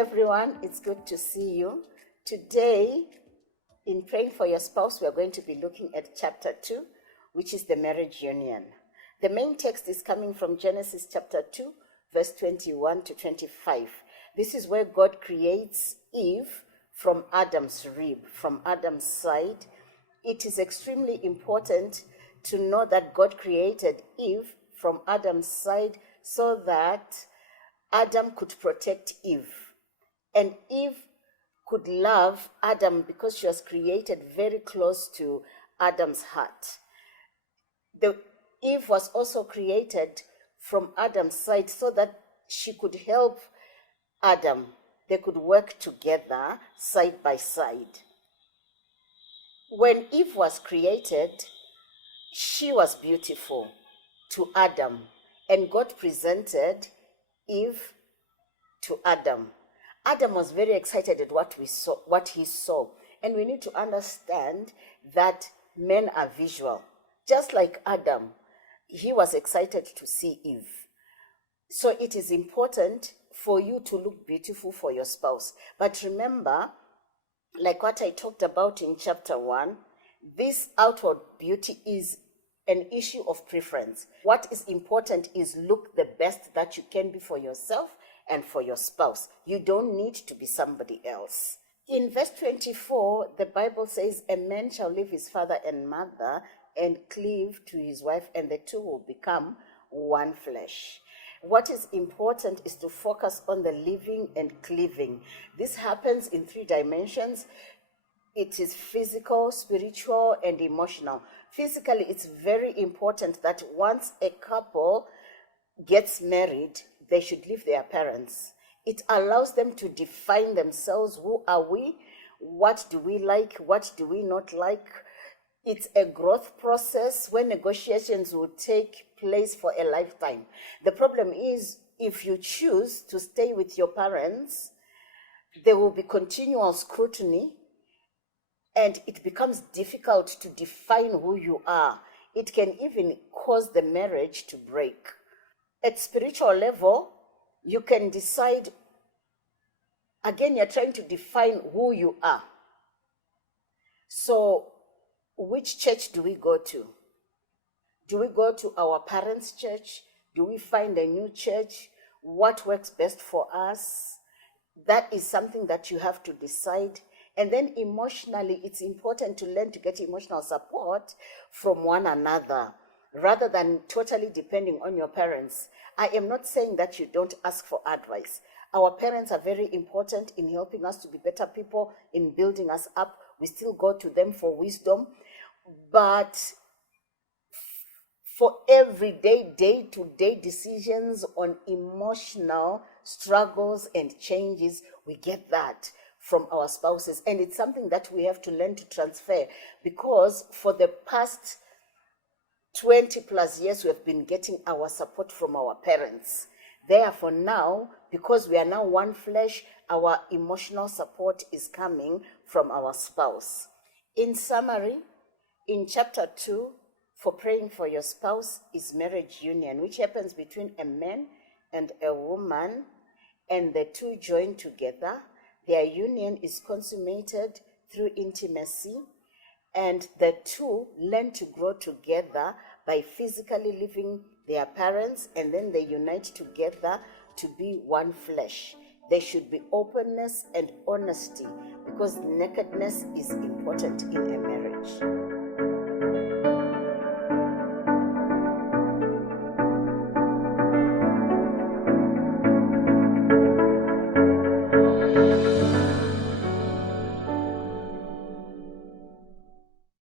everyone, it's good to see you. Today, in Praying for Your Spouse, we are going to be looking at chapter 2, which is the marriage union. The main text is coming from Genesis chapter 2, verse 21 to 25. This is where God creates Eve from Adam's rib, from Adam's side. It is extremely important to know that God created Eve from Adam's side so that Adam could protect Eve. And Eve could love Adam because she was created very close to Adam's heart. Eve was also created from Adam's side so that she could help Adam. They could work together side by side. When Eve was created, she was beautiful to Adam, and God presented Eve to Adam. Adam was very excited at what he saw. And we need to understand that men are visual. Just like Adam, he was excited to see Eve. So it is important for you to look beautiful for your spouse. But remember, like what I talked about in chapter 1, this outward beauty is an issue of preference. What is important is look the best that you can be for yourself and for your spouse. You don't need to be somebody else. In verse 24, the Bible says, "A man shall leave his father and mother and cleave to his wife, and the two will become one flesh." What is important is to focus on the living and cleaving. This happens in 3 dimensions. It is physical, spiritual, and emotional. Physically, it's very important that once a couple gets married, they should leave their parents. It allows them to define themselves. Who are we? What do we like? What do we not like? It's a growth process where negotiations will take place for a lifetime. The problem is, if you choose to stay with your parents, there will be continual scrutiny, and it becomes difficult to define who you are. It can even cause the marriage to break. At spiritual level, you can decide, again, you're trying to define who you are. So, which church do we go to? Do we go to our parents' church? Do we find a new church? What works best for us? That is something that you have to decide. And then emotionally, it's important to learn to get emotional support from one another rather than totally depending on your parents. I am not saying that you don't ask for advice. Our parents are very important in helping us to be better people, in building us up. We still go to them for wisdom. But for everyday, day-to-day decisions on emotional struggles and changes, we get that from our spouses. And it's something that we have to learn to transfer, because for the past 20 plus years, we have been getting our support from our parents. Therefore now, because we are now one flesh, our emotional support is coming from our spouse. In summary, in chapter 2, for praying for your spouse is marriage union, which happens between a man and a woman, and the two join together. Their union is consummated through intimacy, and the two learn to grow together by physically leaving their parents, and then they unite together to be one flesh. There should be openness and honesty, because nakedness is important in a marriage.